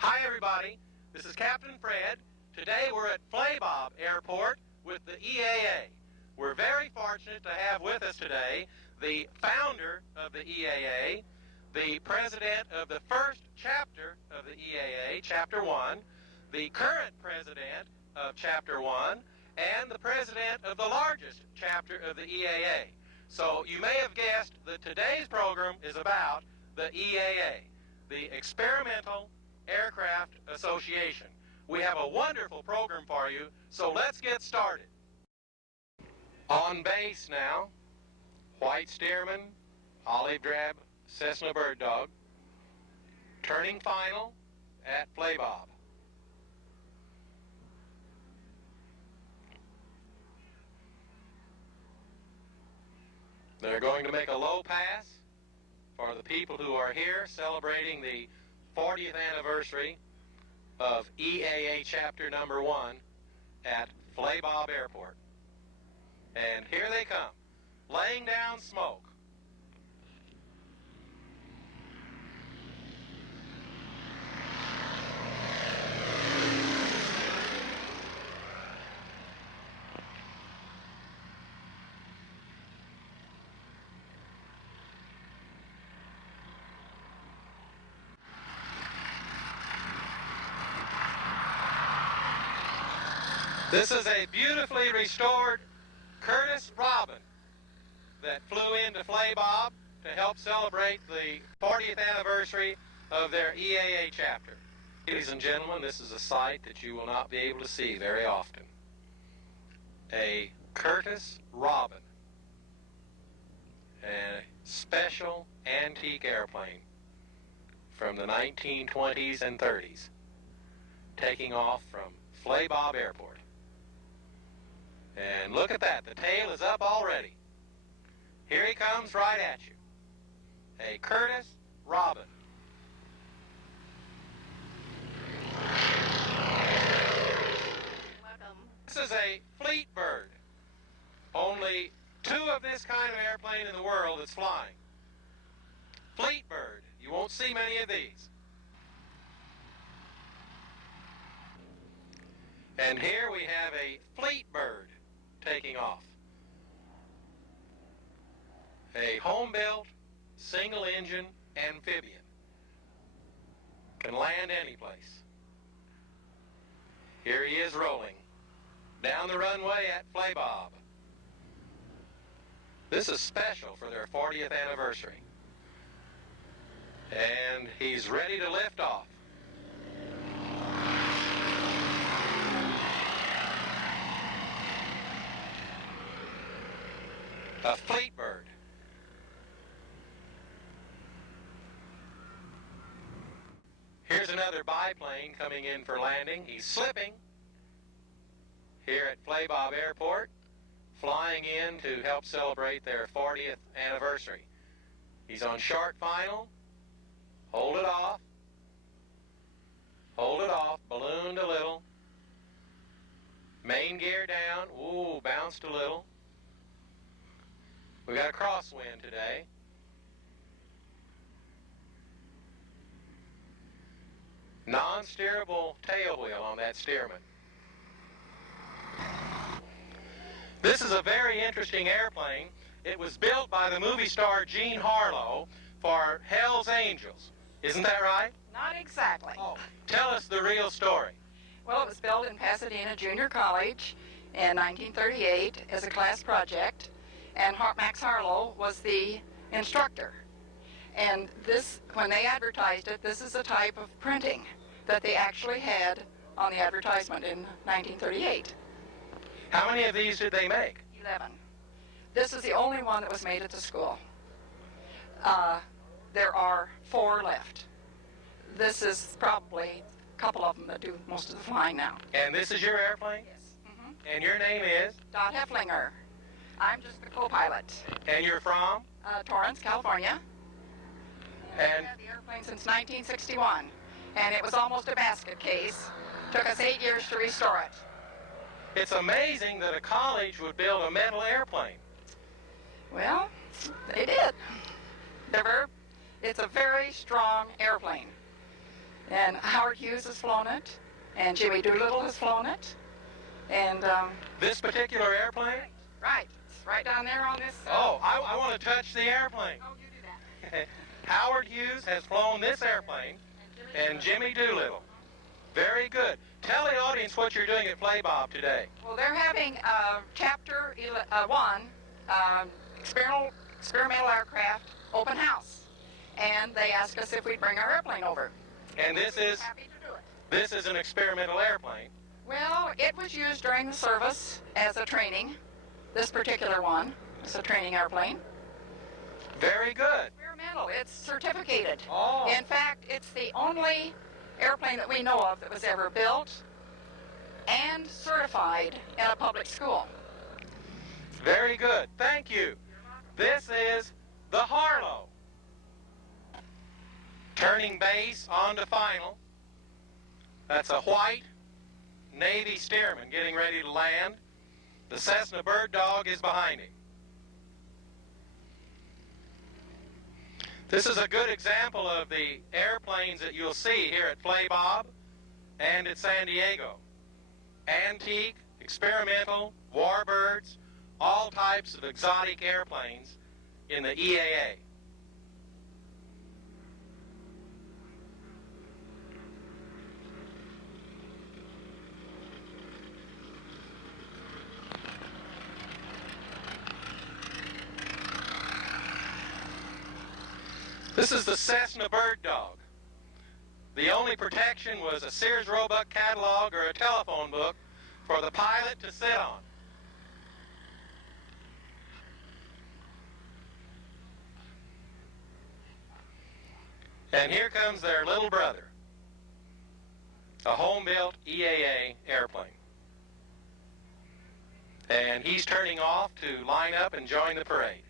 Hi everybody, this is Captain Fred. Today we're at Flabob Airport with the EAA. We're very fortunate to have with us today the founder of the EAA, the president of the first chapter of the EAA, Chapter 1, the current president of Chapter 1, and the president of the largest chapter of the EAA. So you may have guessed that today's program is about the EAA, the Experimental Aircraft Association. We have a wonderful program for you, so let's get started. On base now, white Stearman, olive drab Cessna Bird Dog, turning final at Flabob. They're going to make a low pass for the people who are here celebrating the 40th anniversary of EAA Chapter Number 1 at Flabob Airport. And here they come, laying down smoke. This is a beautifully restored Curtiss Robin that flew into Flabob to help celebrate the 40th anniversary of their EAA chapter. Ladies and gentlemen, this is a sight that you will not be able to see very often. A Curtiss Robin, a special antique airplane from the 1920s and 30s, taking off from Flabob Airport. And look at that, the tail is up already. Here he comes right at you. A Curtiss Robin. Welcome. This is a fleet bird. Only two of this kind of airplane in the world that's flying. Fleet bird. You won't see many of these. And here we have a fleet bird taking off. A home-built, single-engine amphibian. Can land any place. Here he is rolling down the runway at Flabob. This is special for their 40th anniversary. And he's ready to lift off. A fleet bird. Here's another biplane coming in for landing. He's slipping here at Flabob Airport, flying in to help celebrate their 40th anniversary. He's on short final. Hold it off. Hold it off. Ballooned a little. Main gear down. Ooh, bounced a little. We got a crosswind today. Non-steerable tail wheel on that Stearman. This is a very interesting airplane. It was built by the movie star Jean Harlow for Hell's Angels. Isn't that right? Not exactly. Oh, tell us the real story. Well, it was built in Pasadena Junior College in 1938 as a class project, and Max Harlow was the instructor. And this, when they advertised it, this is a type of printing that they actually had on the advertisement in 1938. How many of these did they make? 11. This is the only one that was made at the school. There are 4 left. This is probably a couple of them that do most of the flying now. And this is your airplane? Yes. Mm-hmm. And your name is? Dot Hefflinger. I'm just the co-pilot. And you're from? Torrance, California. And I've had the airplane since 1961, and it was almost a basket case. Took us 8 years to restore it. it's amazing that a college would build a metal airplane. Well, they did. It's a very strong airplane. And Howard Hughes has flown it, and Jimmy Doolittle has flown it. And this particular airplane? right, it's right down there on this. I want to touch the airplane. Oh, you do that. Howard Hughes has flown this airplane, and Jimmy Doolittle. Very good. Tell the audience what you're doing at Flabob today. Well, they're having Chapter 1 experimental aircraft open house, and they asked us if we'd bring our airplane over. And this is Happy to do it. this is an experimental airplane. Well, it was used during the service as a training. This particular one is a training airplane. Very good. Experimental. It's certificated. Oh. In fact, it's the only airplane that we know of that was ever built and certified in a public school. Very good. Thank you. This is the Harlow. Turning base onto final. That's a white Navy Stearman getting ready to land. The Cessna Bird Dog is behind him. This is a good example of the airplanes that you'll see here at Flabob and at San Diego. Antique, experimental, warbirds, all types of exotic airplanes in the EAA. This is the Cessna Bird Dog. The only protection was a Sears Roebuck catalog or a telephone book for the pilot to sit on. And here comes their little brother, a home-built EAA airplane. And he's turning off to line up and join the parade.